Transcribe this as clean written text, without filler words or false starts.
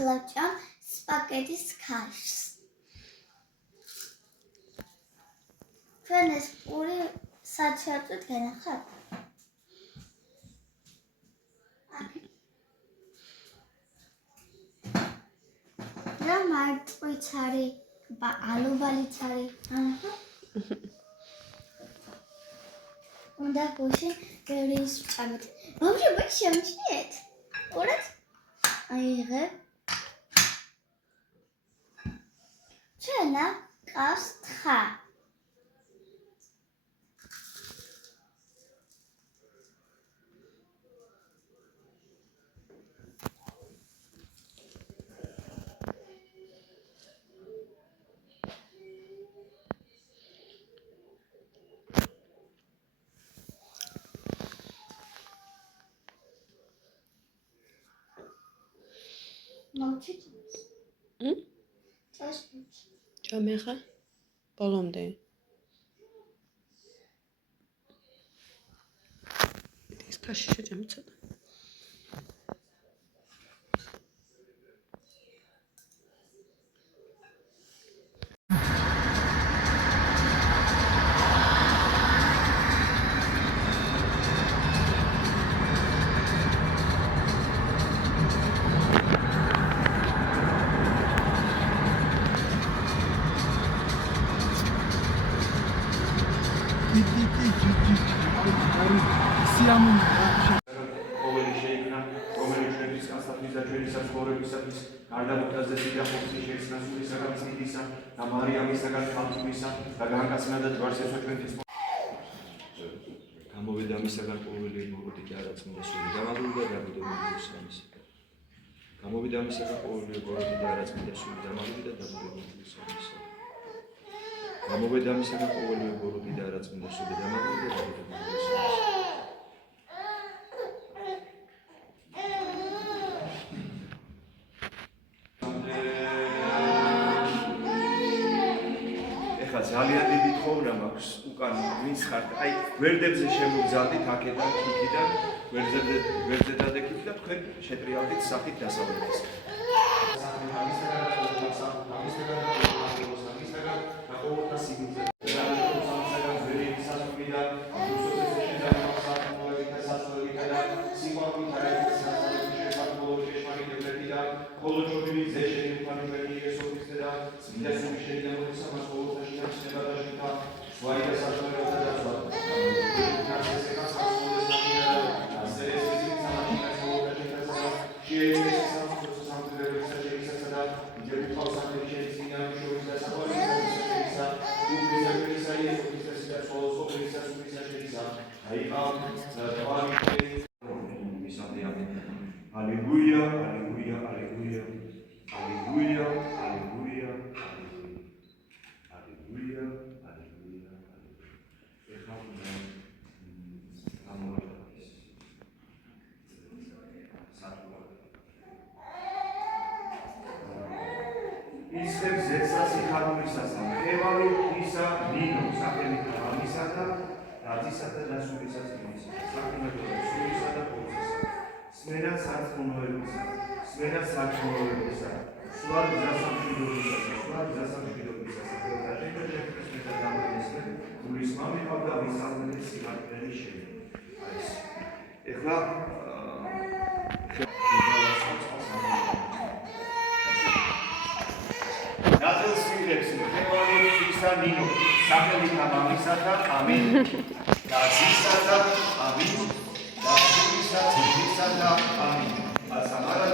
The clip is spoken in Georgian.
ახლავჭამ სპაგეთის ქარს. ჩვენ ეს პური საჩერწოდ გენახავთ? რა მარტვიც არის, ალუბალიც არის. უნდა გუშინ ბევრი ის ვჭამეთ. ბავშვები შემჩნიეთ? ყურეთ? აიღებ. ჩვენა ყავს თხა. ჭამეხა ბოლომდე ეს კაში შეჭამე ცოტა ყოველი შეიქმნა, რომელიც ჩვენთვის განსახილვის და ჩვენი საცხოვრებისათვის გარდა მოკრძალების და ხופის შეცნასულისაგან წინისა და მარიამისაგან ხალხურისა და განკაცნა და ჯვარცესვა ჩვენთვის გამოვიდა ამისაგან ყოველი მოგოდი კი არა წმინდა სული დამალული და დაბუდებულისა ამისა. გამოვიდა ამისაგან ყოველი მოგოდი და არა წმინდა სული დამალული და დაბუდებულისა ამისა. გამოვიდა ამისაგან ყოველი მოგოდი და არა წმინდა სული დამალული და დაბუდებულისა ამისა. ძალიან დიდი ხოვნა მაქვს უკან ვინც ხართ აი გვერდებზე შემოგზავდით აქედან იქიდან გვერდზე დადექით და თქვენ შეტრიალდით სახით დასავლეთის Alleluia, alleluia, alleluia, alleluia, alleluia, alleluia, alleluia, ისხებს ზეცას სიხარულისასა, მყევარი ისა ნინო, სახელით ამისა და დაცისა და დასულისა წინისა, საქმეთა და სულისა და პოცისა, სმენად სარწმუნოებისა, სმენად სარწმუნოებისა, სვლად გზასამშვიდობისასა, სვლად გზასამშვიდობისასა, და შეფერშეფრეს და დამოესმე, გულის მამი ყავდა ვისალმენის სიმართლენის შენი. ეხლა ნაწილს ვიღებს მყევარი ისა ნინო, სახელით მამისა და ამინ და ძისა და ამინ და სულისა და ამინ. Samara